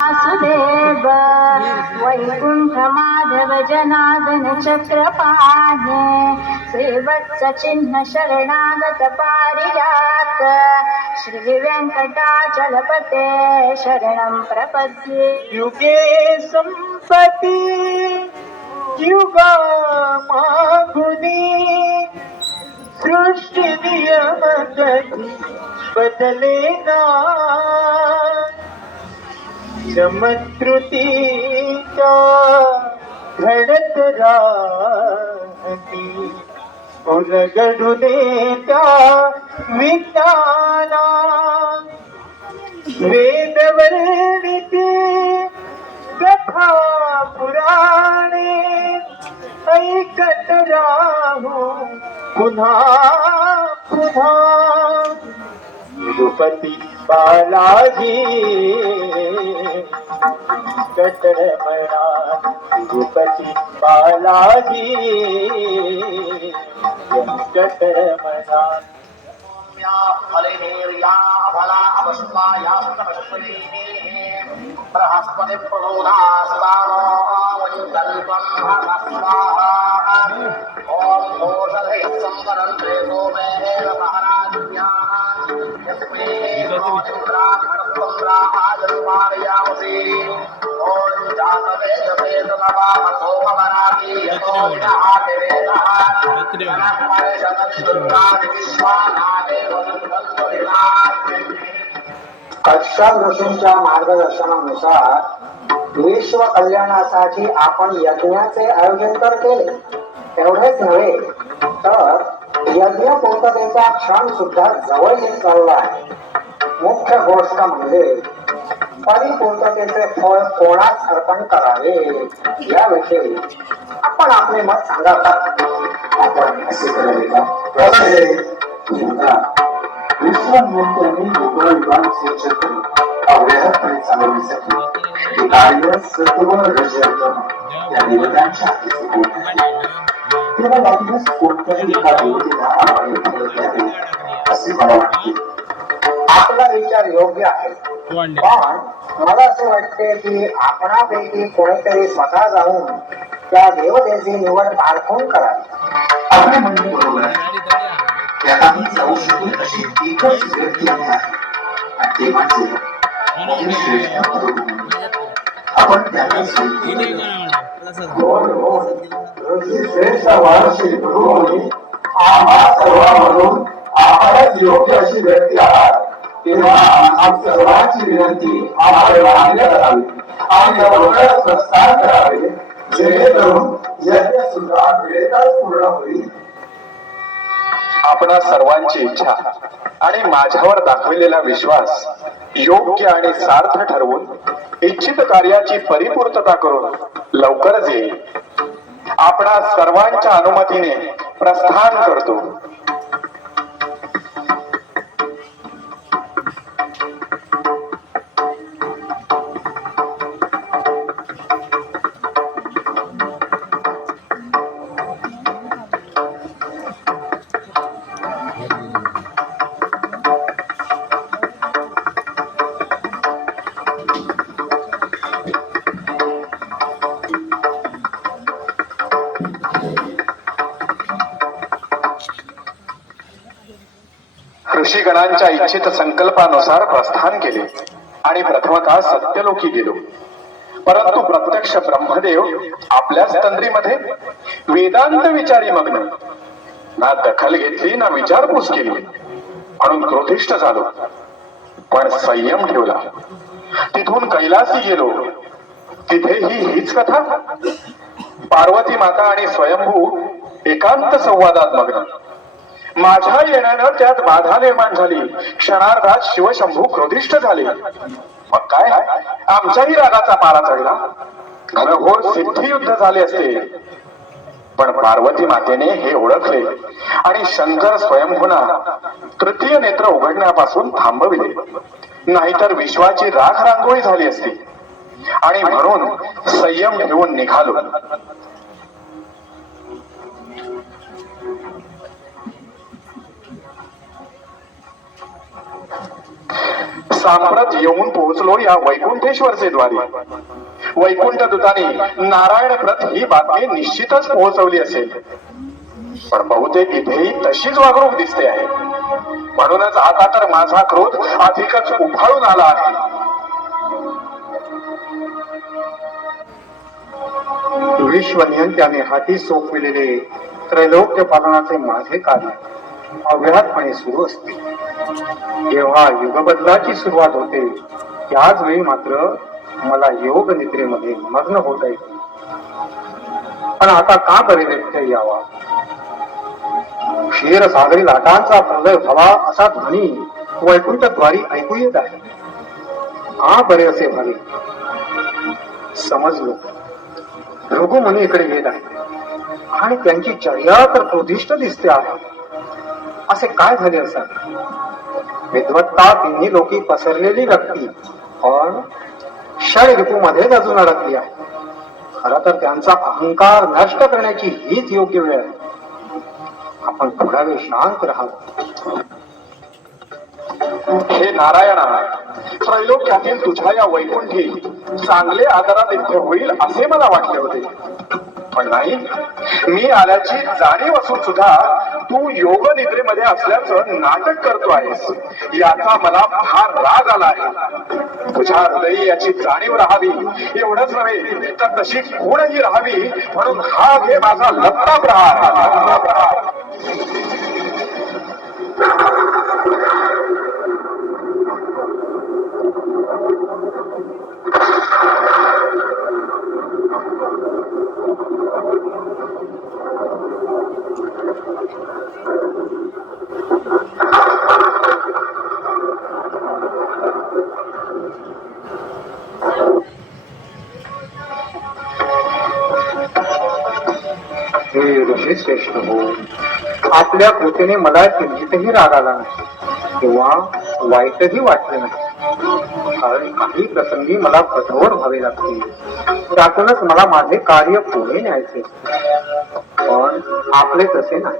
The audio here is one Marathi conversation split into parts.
वासुदेव वैकुंठ माधव जनार्दन चक्रपाणे श्रीवत्स चिन्ह शरणागत पारिजात श्री वेंकटाचलपते शरणं प्रपद्ये। युगे संपत्ती युगा मागुनी सृष्टी नियम कधी बदलेना चमत्कृतीच्या घडत राहती उलगडूने त्या विज्ञाना वेदवर्णिते कथा पुराणे ऐकत राहू पुन्हा पुन्हा तिरुपती बालाजी कटरमणा तिरुपती बालाजी कटरमणा बृहस्पति प्रबोधास्तानो ओम ओषधे संवरन्ते सोमेन महाराज्ञामसी ओम जातवेदवेदनवामसोमवराति यतो कश्यप ऋषींच्या मार्गदर्शनानुसार विश्व कल्याणासाठी आपण यज्ञाचे आयोजन तर केले, एवढेच नव्हे तर यज्ञ पूर्ततेचा क्षण सुद्धा जवळ येत चालला आहे. मुख्य गोष्ट म्हणजे परिपूर्ततेचे फळ कोणास अर्पण करावे याविषयी आपण आपले मत सांगा. आपण असे करावे का? विश्वनियंत्याने युगयुगान क्षेत्र अव्याहतपणे चालवण्यासाठी हे कार्य सर्व रजतम या देवतांच्या हाती सोपवले. तेव्हा यातूनच कोणत्याही एका देवतेला आपण उत्तर द्यावे असे मला वाटते. आपला विचार योग्य आहे, पण मला असे वाटते की आपणापैकी कोणीतरी स्वतः जाऊन त्या देवतेची निवड पारखून करावी. आपले म्हणणे बरोबर आहे. त्यालाही जाऊ शकेल अशी एकच व्यक्ती आहे आणि ते म्हणजे श्रेष्ठ आपण त्यालाच श्रेष्ठ महर्षी भृगुमुनी आम्हा सर्वांमधून आपणच योग्य अशी व्यक्ती आहात. तेव्हा आम्हा सर्वांची विनंती आपण मान्य करावी आणि लवकरच प्रस्थान करावे, जेणेकरून यज्ञ सुद्धा वेळेतच पूर्ण होईल. आपणा सर्वांची इच्छा आणि माझ्यावर दाखविलेला विश्वास योग्य आणि सार्थ ठरवून इच्छित कार्याची परिपूर्तता करून लवकरच येईल. आपणा सर्वांच्या अनुमतीने प्रस्थान करतो. ऋषीगणांच्या इच्छित संकल्पानुसार प्रस्थान केले आणि प्रथमतः सत्यलोकी गेलो. परंतु प्रत्यक्ष ब्रह्मदेव आपल्याच तंद्रीमध्ये वेदांत विचारी मग्न, ना दखल घेतली ना विचारपूस केली, म्हणून क्रोधिष्ठ झालो. पण संयम ठेवला. तिथून कैलासी गेलो. तिथेही हीच कथा. पार्वती माता आणि स्वयंभू एकांत संवादात मग्न. माझ्या येण्यानं त्यात बाधा निर्माण झाली. क्षणार्धात शिवशंभू क्रोधिष्ठ झाले. मग काय, आमच्याही रागाचा पारा चढला. घनघोर सिद्धी युद्ध झाले असते. पण पार्वती मातेने हे ओळखले आणि शंकर स्वयंभूना तृतीय नेत्र उघडण्यापासून थांबविले. नाहीतर विश्वाची राख रांगोळी झाली असती. आणि म्हणून संयम ठेवून निघालो. सांप्रत येऊन पोहोचलो या वैकुंठेश्वरचे द्वारी. वैकुंठ दूताने नारायण प्रत ही बातमी निश्चितच पोहोचवली असेल, पण बहुतेक इथेही तशीच वागणूक दिसते आहे. म्हणूनच आता तर माझा क्रोध अधिकच उफाळून आला आहे. विश्वनियंत्याने हाती सोपविलेले त्रैलोक्य पालनाचे माझे कार्य अव्याहतपणे सुरू असते. जेव्हा युगबदलाची सुरुवात होते त्याच वेळी मात्र मला योग निद्रेमध्ये मग्न होता येते. पण आता का बरे व्यत्यय यावा? क्षीरसागरी लाटांचा प्रलय व्हावा असा ध्वनी वैकुंठद्वारी ऐकू येत आहे. का बरे असे व्हावे? समजलो. भृगुमुनी इकडे येत आहे आणि त्यांची चर्या तर क्रोधिष्ट दिसते आहे. असे काय झाले असावे? विद्वत्ता तिन्ही लोकी पसरलेली व्यक्ती पण क्षय ऋतूमध्येच अजून अडकली आहे. खरं तर त्यांचा अहंकार नष्ट करण्याची हीच योग्य वेळ आहे. आपण थोडा वेळ शांत राहावं. हे नारायणा, त्रैलोक्यातील तुझ्या या वैकुंठी चांगले आदरातिथ्य होईल असे मला वाटले होते, पण नाही. मी आल्याची जाणीव असून सुद्धा तू योग निद्रेमध्ये असल्याचं नाटक करतो आहेस. याचा मला फार राग आला आहे. तुझ्या हृदयी याची जाणीव राहावी एवढंच नव्हे तर तशी गुणही राहावी म्हणून हा घे माझा लत्ता प्रहार. हे ऋषी श्रेष्ठ हो, आपल्या कृतीने मला किंचितही राग आला नाही किंवा वाईटही वाटले नाही. कारण काही प्रसंगी मला कठोर व्हावे लागते. त्यातूनच मला माझे कार्य पुढे न्यायचे. पण आपले तसे नाही.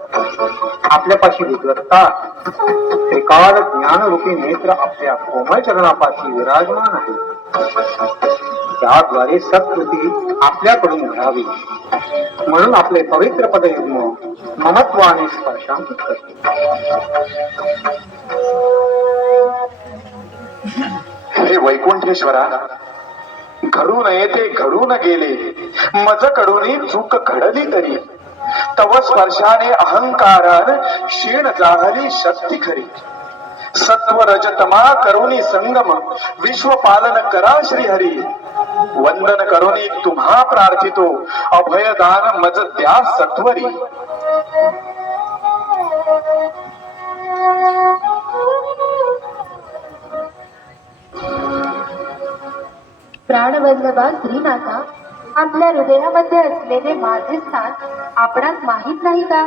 आपल्यापाशी विद्वत्ता, त्रिकाल ज्ञानरूपी नेत्र आपल्या कोमल चरणापाशी विराजमान आहे. त्याद्वारे सत्कृती आपल्याकडून घडावी म्हणून आपले पवित्र पदयुग्म ममत्वाने स्पर्शांकित करते. हे वैकुंठेश्वरा, घडू नये ते घडून गेले. मज कडून चूक घडली तरी तव स्पर्शाने अहंकारान क्षीण जाहली शक्ती खरी. सत्व रजतमा करुणी संगम विश्व पालन करा श्रीहरी. वंदन करुणी तुम्हा प्रार्थितो अभयदान मज द्या सत्वरी. प्राणवल्लभा श्रीनाथा, आपल्या हृदयामध्ये असलेले माझे स्थान आपणास माहित नाही का?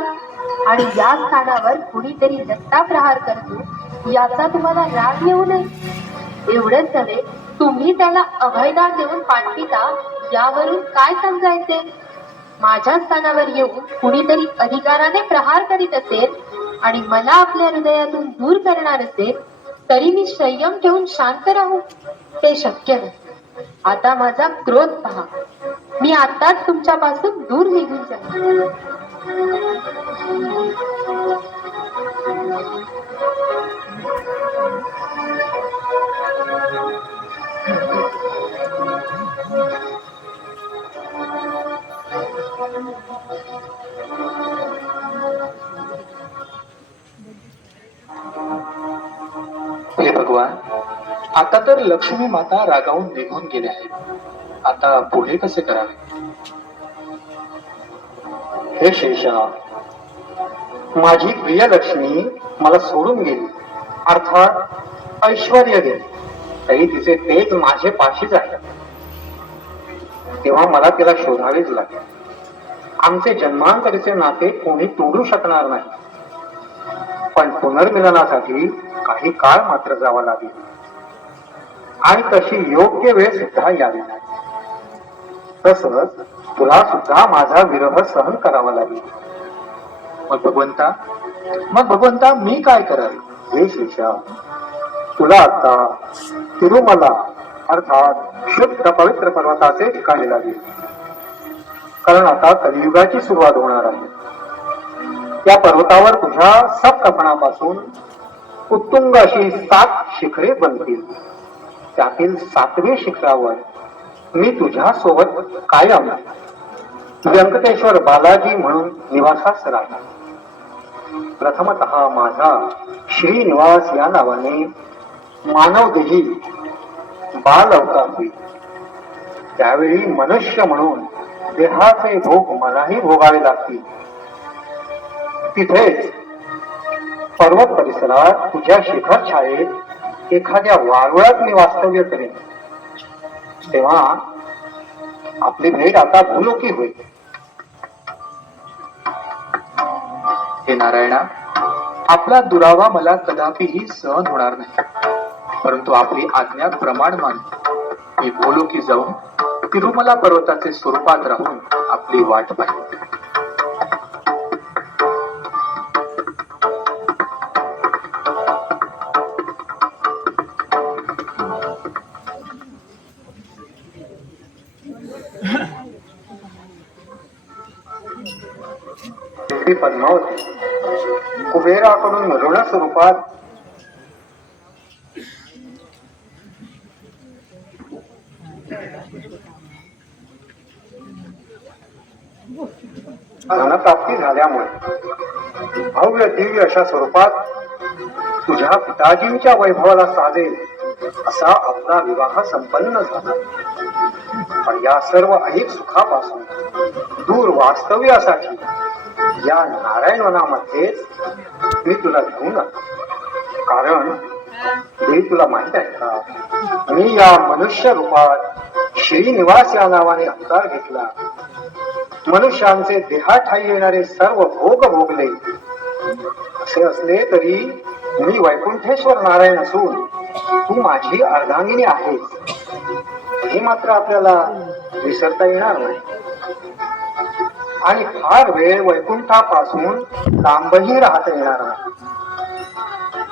आणि या स्थानावर कुणीतरी दत्ता प्रहार करतो याचा तुम्हाला राग येऊ नये. एवढंच नव्हे, तुम्ही त्याला अभयदान देऊन पाठविता यावरून काय समजायचे? माझ्या स्थानावर येऊन कुणीतरी अधिकाराने प्रहार करीत असेल आणि मला आपल्या हृदयातून दूर करणार असेल तरी मी संयम ठेवून शांत राहू? ते शक्य नाही. आता माझा क्रोध पहा. मी आताच तुमच्यापासून दूर निघून जाईन. हे भगवान, आता तर लक्ष्मी माता रागावून निघून गेल्या आहेत. आता पुढे कसे करावे? हे शेषा, माझी प्रिय लक्ष्मी मला सोडून गेली, अर्थात ऐश्वर्य गेली, तरी तिचे तेज माझे पाशीच आहे. तेव्हा मला तिला शोधावेच लागेल. आमचे जन्मांतरीचे नाते कोणी तोडू शकणार नाही, पण पुनर्मिलनासाठी काही काळ मात्र जावा लागेल आणि तशी योग्य वेळ सुद्धा यावी नाही. तसंच तुला सुद्धा माझा विरह सहन करावा लागेल. मग भगवंता मी काय करावे? हे शिष्या, तुला आता तिरुमला अर्थात शुद्ध पवित्र पर्वताचे ठिकाणी लागेल. कारण आता कलियुगाची सुरुवात होणार आहे. त्या पर्वतावर तुझ्या सप्तपणापासून उत्तुंग अशी 7 शिखरे बनतील. त्यातील 7वे शिखरावर मी तुझ्या सोबत कायम व्यंकटेश्वर बालाजी म्हणून निवासास राहणार. प्रथमतः माझा श्रीनिवास या नावाने मानवदेही बाल अवतार होईल. त्यावेळी मनुष्य म्हणून देहाचे भोग मलाही भोगावे लागतील. तिथेच पर्वत परिसरात तुझ्या शिखर छायेत एखाद्या वारुळात मी वास्तव्य करेन. तेव्हा आपली भेट आता भूलोकी होईल. हे नारायणा, आपला दुरावा मला कदापिही सहन होणार नाही. परंतु आपली आज्ञा प्रमाण मानून मी भूलोकी जाऊन तिरुमला पर्वताचे स्वरूपात राहून आपली वाट पाहिली. देवी पद्मावती कुबेराकडून ऋण स्वरूपात धनप्राप्ती झाल्यामुळे भव्य दिव्य अशा स्वरूपात तुझ्या पिताजींच्या वैभवाला साधेल असा आपला विवाह संपन्न झाला. पण या सर्व ऐहिक सुखापासून दूर वास्तव्यासाठी या नारायण वनामध्येच मी तुला घेऊन आलो. कारण देवी तुला माहित आहे का, मी या मनुष्य रूपात श्रीनिवास या नावाने अवतार घेतला. मनुष्यांचे देहाठाई येणारे सर्व भोग भोगले. असे असले तरी मी वैकुंठेश्वर नारायण असून तू माझी अर्धांगिनी आहेस हे मात्र आपल्याला विसरता येणार नाही. आणि फार वेळ वैकुंठापासून लांबही राहता येणार नाही.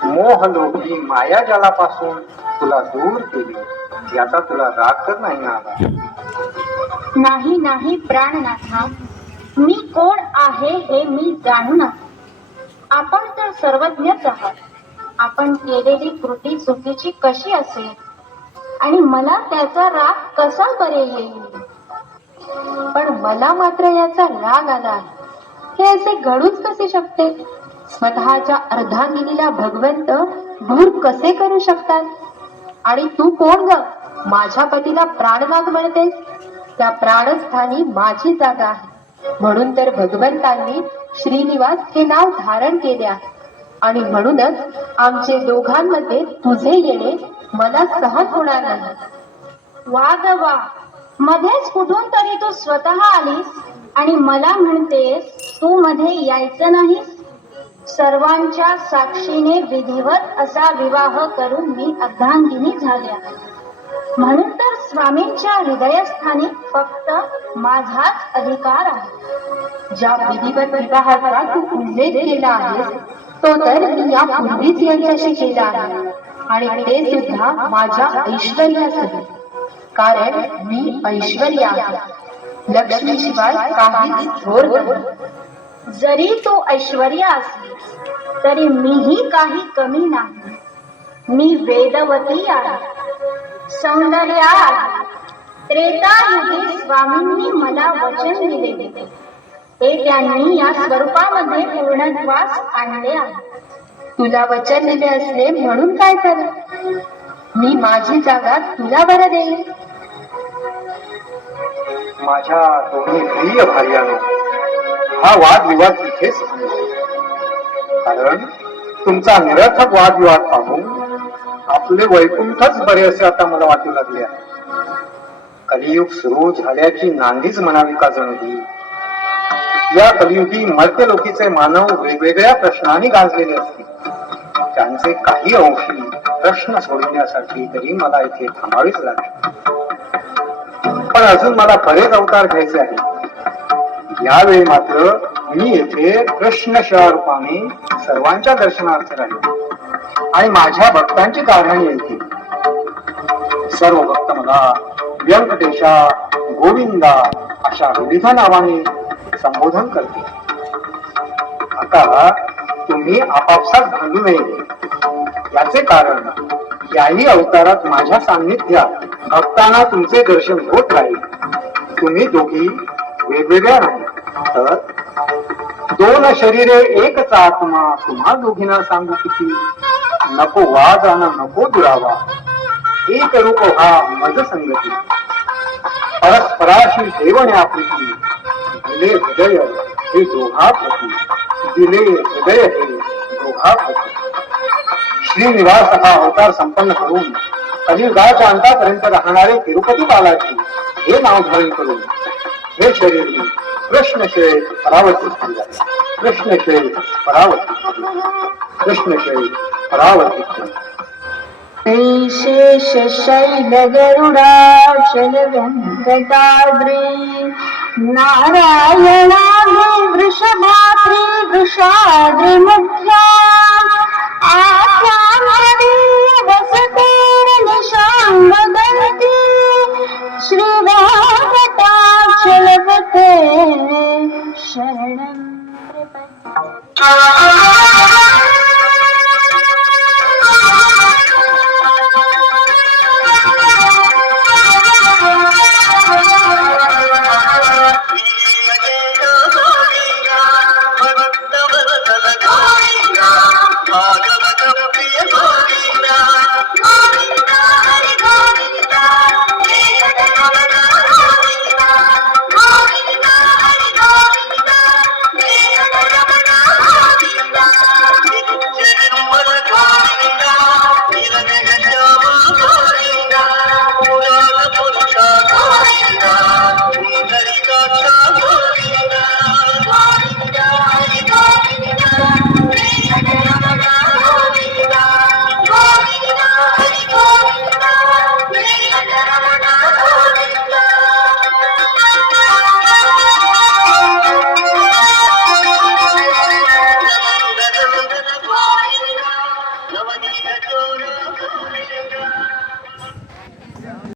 मोहलोभी मायाजालापासून तुला दूर केली याचा तुला राग तर नाही ना आला? नाही नाही प्राणनाथा, मी कोण आहे हे मी जाणून आहे. आपण तर सर्वज्ञच आहात. आपण केलेली कृती चुकीची कशी असेल आणि मला त्याचा राग कसा बरे येईल? पण मला मात्र याचा राग आला आहे. हे असे घडूच कसे शकते? स्वतःच्या अर्धांगिनीला भगवंत दूर कसे करू शकतात? आणि तू कोण ग? माझ्या पतीला प्राणनाथ म्हणतेस? त्या प्राणस्थानी माझी जागा आहे. म्हणून तर भगवंतांनी श्रीनिवास हे नाव धारण केले आहे. आणि म्हणूनच आमचे दोघांमध्ये तुझे येणे मला सहन होणार नाही. वा ग वा, मध्येच कुठून तरी तू स्वतः आलीस आणि मला म्हणतेस तू मध्ये यायचं नाहीस. सर्वांच्या साक्षीने विधिवत असा विवाह करून मी अर्धांगिनी झाले आहे. म्हणून तर स्वामींच्या हृदयस्थानी फक्त माझाच अधिकार आहे. ज्या विधिवत विवाहाचा तू उल्लेख केला आहेस तो तर मी यापूर्वीच यांच्याशी केला आहे. आणि ते सुद्धा माझ्या ऐश्वर्यासह. कारण मी ऐश्वर्या आहे. लक्ष्मीशिवाय काहीच थोर नाही. जरी तू ऐश्वर्या असलीस तरी मीही काही कमी नाही. मी वेदवती आहे, सौंदर्य आहे. त्रेतायुगी स्वामींनी मला वचन दिले, ते त्यांनी या स्वरूपामध्ये पूर्णत्वास आणले आहे. तुला वचन दिले असले म्हणून काय झालं? मी माझी जागा तुला बरं देईन. माझ्या दोन्ही प्रिय भार्यानो, हा वादविवाद तिथेच थांबतो. कारण तुमचा निरर्थक वादविवाद पाहून आपले वैकुंठच बरे असे आता मला वाटू लागले आहे. कलियुग सुरू झाल्याची नांदीच म्हणावी का जणू ही. या कलियुगी मर्त्यलोकीचे मानव वेगवेगळ्या प्रश्नांनी गाजलेले असतील. त्यांचे काही अंशी प्रश्न सोडविण्यासाठी तरी मला इथे थांबावेच लागेल. पण अजून मला बरेच अवतार घ्यायचे आहे. यावेळी मात्र मी येथे कृष्ण रूपाने सर्वांच्या दर्शनार्थ राहील. आणि माझ्या भक्तांची कारणी येतील. सर्व भक्त मला व्यंकटेशा, गोविंदा अशा विविध नावाने संबोधन करते. आता तुम्ही आपापसात भांडू नये. याचे कारण याही अवतारात माझ्या सान्निध्यात भक्तांना तुमचे दर्शन होत राहील. तुम्ही दोघी वेगवेगळ्या नाही, तर दोन शरीरे एकच आत्मा तुम्हा दोघींना सांगू किती. नको वाद आणि नको दुरावा, एक रूप हा मज संगती. परस्पराशी ठेवण्या प्रीती, दिले हृदय हे दोघा प्रती. दिले हृदय हे दोघा प्रती. श्रीनिवास हा अवतार संपन्न करून कलियुगाच्या अंतापर्यंत राहणारे तिरुपती बालाजी हे नाव धारण करून हे शरीर मी कृष्णशैल परावर्तित केले. कृष्णशैल परावर्तित केले. कृष्णशैल परावर्तित केले. शेष शैल गरुडाचल व्यंकटाद्री नारायणाद्री वृषभाद्री वृषाद्री मुख्या आख्याद्री वसतेर्निशाम्बदन्ती श्री वेंकटाचलपते शरणं प्रपद्ये.